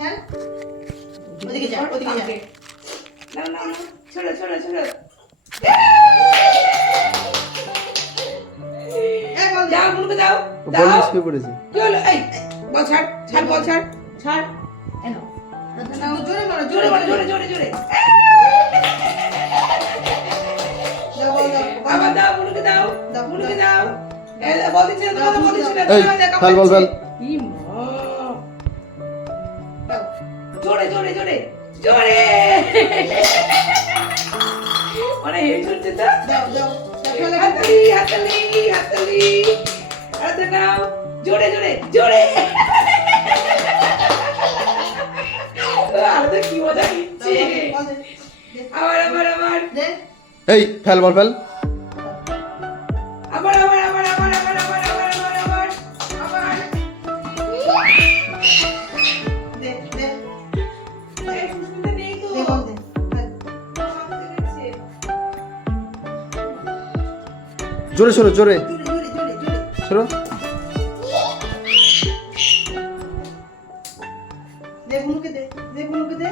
হ্যাঁ ওদিকে যা ওদিকে যা না না না ছোড়ো ছোড়ো ছোড়ো দাও মুনুকে দাও বল দাও স্প্রে পড়েছে। কি হলো এই বল ছাড় ছাড় বল ছাড় ছাড় এনো নাও জোরে মারো জোরে মারো জোরে জোরে জোরে দাও বল দাও আবার দাও মুনুকে দাও দাও, মুনুকে দাও এই বল দিচ্ছি না তোমাকে বল দিচ্ছি না এই, ফেল বল, ফেল। ই মা দাও জোরে জোরে জোরে জোরে মানে হেভি চলছে তো দাও দাও ফেলে হাততালি হাততালি হাততালি হাতে নাও জোরে জোরে জোরে আর তো কি মজা নিচ্ছে আবার আবার আবার দে এই ফেল বল ফেল। আবার আবার আবার আবার আবার আবার আবার আবার আবার আবার দে দে এই সুস্মিতা নেই তো দে বল দে জোরে সরো জোরে জোরে জোরে জোরে জোরে সরো। দে বুনুকে দে